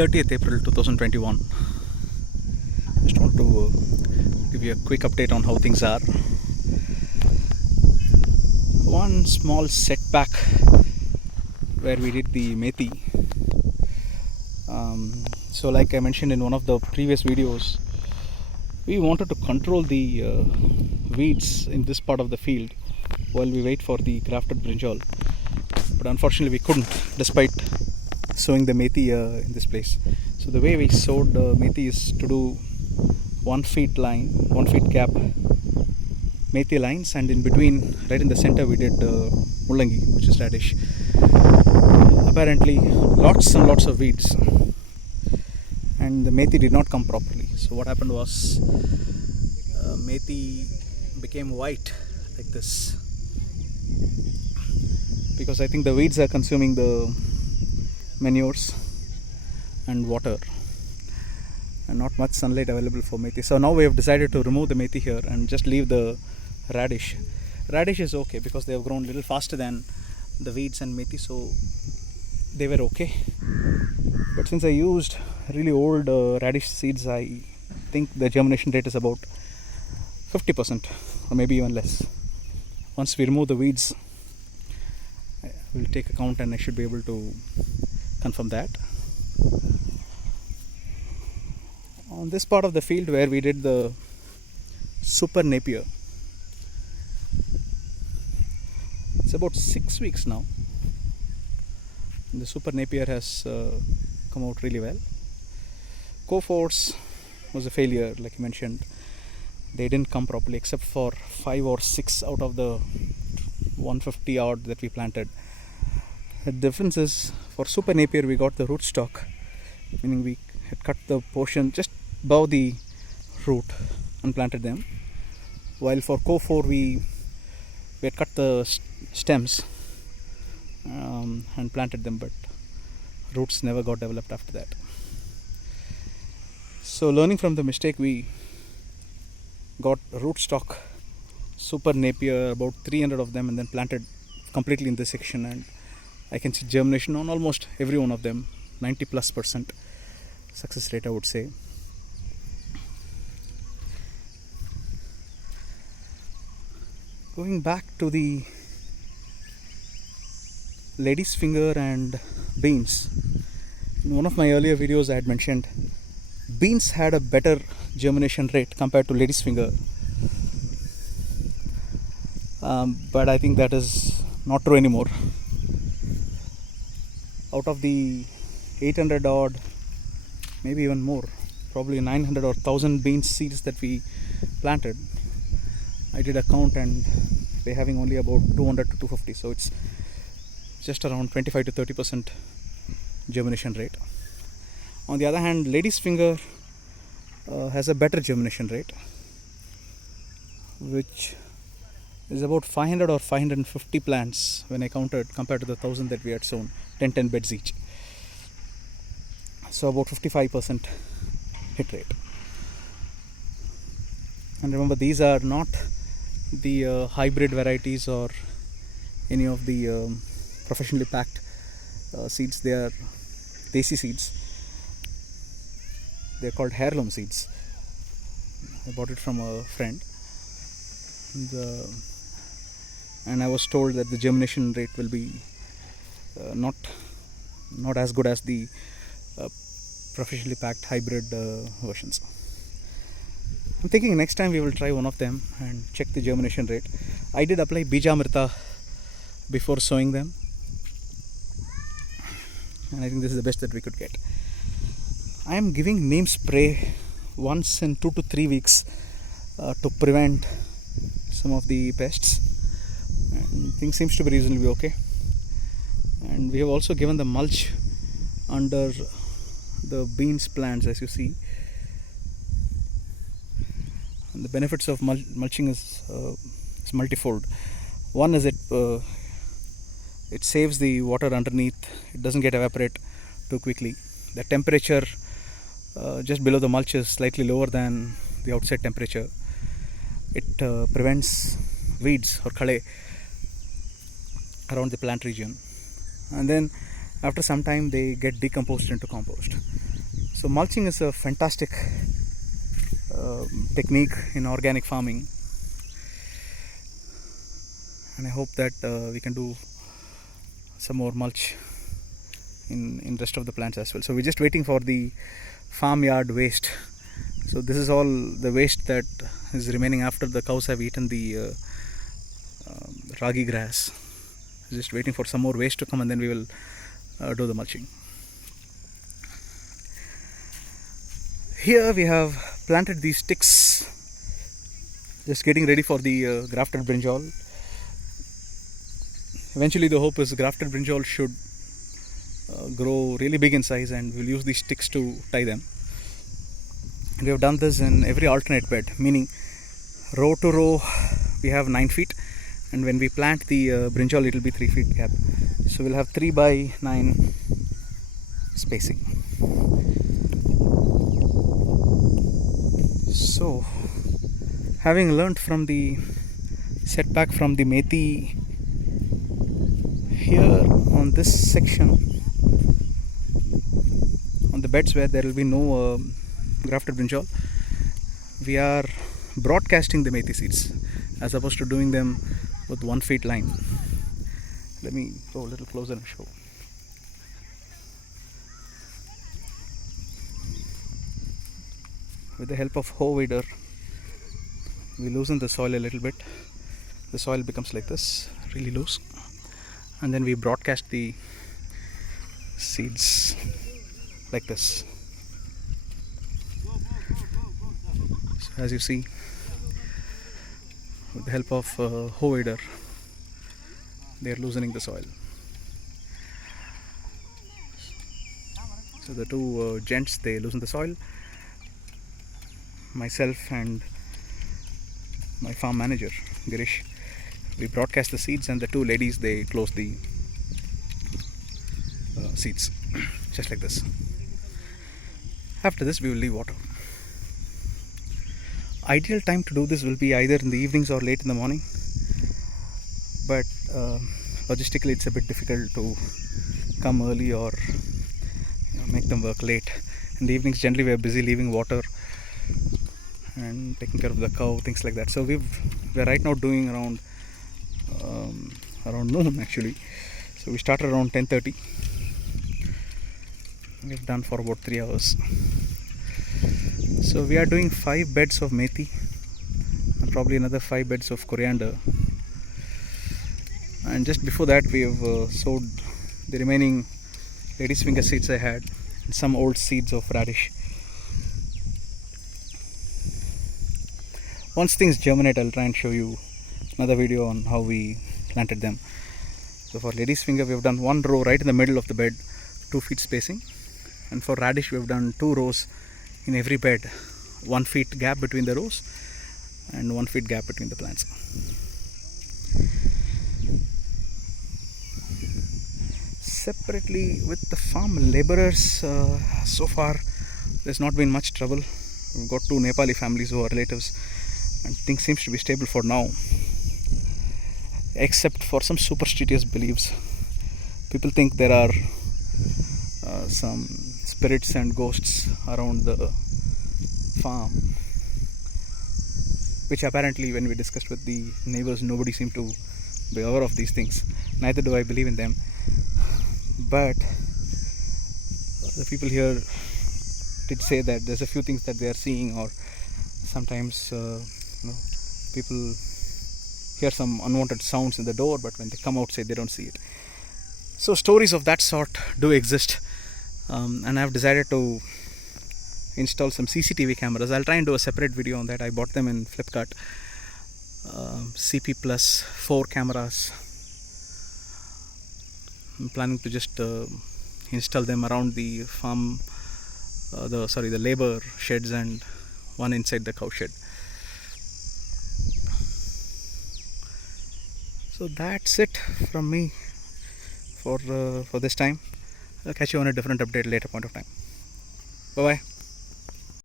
30th April 2021. Just want to give you a quick update on how things are. One small setback where we did the methi. So like I mentioned in one of the previous videos, we wanted to control the weeds in this part of the field while we wait for the grafted brinjal, but unfortunately we couldn't, despite sowing the methi in this place. So the way we sowed methi is to do 1 feet line, 1 feet gap methi lines, and in between, right in the center, we did mullangi, which is radish. Apparently lots and lots of weeds, and the methi did not come properly. So what happened was methi became white like this, because I think the weeds are consuming the manures and water, and not much sunlight available for methi. So now we have decided to remove the methi here and just leave the radish. Radish is okay because they have grown a little faster than the weeds and methi, so they were okay. But since I used really old radish seeds, I think the germination rate is about 50% or maybe even less. Once we remove the weeds, we'll take a count and I should be able to confirm that. On this part of the field where we did the Super Napier, it's about 6 weeks now. The Super Napier has come out really well. Co-Force was a failure, like you mentioned. They didn't come properly except for 5 or 6 out of the 150 odd that we planted. The difference is, for Super Napier we got the rootstock, meaning we had cut the portion just above the root and planted them, while for Co-4 we had cut the stems and planted them, but roots never got developed after that. So learning from the mistake, we got rootstock Super Napier, about 300 of them, and then planted completely in this section, and I can see germination on almost every one of them, 90+% success rate, I would say. Going back to the lady's finger and beans, in one of my earlier videos I had mentioned beans had a better germination rate compared to lady's finger, but I think that is not true anymore. Out of the 800 odd, maybe even more, probably 900 or 1000 bean seeds that we planted, I did a count and we're having only about 200 to 250, so it's just around 25 to 30% germination rate. On the other hand, lady's finger has a better germination rate, which is about 500 or 550 plants when I counted, compared to the 1000 that we had sown, 10 beds each. So about 55% hit rate. And remember, these are not the hybrid varieties or any of the professionally packed seeds. They are desi seeds. They are called heirloom seeds. I bought it from a friend, and I was told that the germination rate will be not as good as the professionally packed hybrid versions. I'm thinking next time we will try one of them and check the germination rate. I did apply Bijamrita before sowing them, and I think this is the best that we could get. I am giving neem spray once in 2 to 3 weeks to prevent some of the pests, and things seems to be reasonably okay. And we have also given the mulch under the beans plants, as you see. And the benefits of mulching is multifold. One is it saves the water underneath. It doesn't get evaporate too quickly. The temperature just below the mulch is slightly lower than the outside temperature. It prevents weeds or khale around the plant region, and then after some time they get decomposed into compost. So mulching is a fantastic technique in organic farming, and I hope that we can do some more mulch in rest of the plants as well. So we're just waiting for the farmyard waste. So this is all the waste that is remaining after the cows have eaten the ragi grass. Just waiting for some more waste to come, and then we will do the mulching. Here we have planted these sticks, just getting ready for the grafted brinjal. Eventually the hope is grafted brinjal should grow really big in size, and we'll use these sticks to tie them. And we have done this in every alternate bed, meaning row to row we have 9 feet, and when we plant the brinjal it will be 3 feet gap. So we'll have 3 by 9 spacing. So having learnt from the setback from the methi, here on this section, on the beds where there will be no grafted brinjal, we are broadcasting the methi seeds as opposed to doing them with 1 feet line. Let me go a little closer and show. With the help of hoe weeder, we loosen the soil a little bit. The soil becomes like this, really loose, and then we broadcast the seeds like this. So as you see, with the help of hoe weeder, they are loosening the soil. So the two gents, they loosen the soil. Myself and my farm manager Girish, we broadcast the seeds, and the two ladies, they close the seeds just like this. After this we will leave water. Ideal time to do this will be either in the evenings or late in the morning, but logistically it's a bit difficult to come early or make them work late. In the evenings generally we are busy leaving water and taking care of the cow, things like that. So we're right now doing around noon actually. So we started around 10:30. We've done for about 3 hours. So we are doing 5 beds of methi and probably another 5 beds of coriander. And just before that we have sowed the remaining lady's finger seeds I had, and some old seeds of radish. Once things germinate, I'll try and show you another video on how we planted them. So for lady's finger we have done 1 row right in the middle of the bed, 2 feet spacing, and for radish we have done 2 rows in every bed, 1 feet gap between the rows and 1 feet gap between the plants. Separately with the farm laborers, so far there's not been much trouble. We've got 2 Nepali families who are relatives, and things seems to be stable for now, except for some superstitious beliefs. People think there are some spirits and ghosts around the farm, which apparently when we discussed with the neighbors, nobody seemed to be aware of these things. Neither do I believe in them, but the people here did say that there's a few things that they are seeing, or sometimes people hear some unwanted sounds in the door, but when they come outside they don't see it. So stories of that sort do exist, and I've decided to install some CCTV cameras. I'll try and do a separate video on that. I bought them in Flipkart. CP plus 4 cameras. I'm planning to just install them around the farm, the labor sheds, and one inside the cow shed. So that's it from me for this time. I'll catch you on a different update later point of time. Bye bye.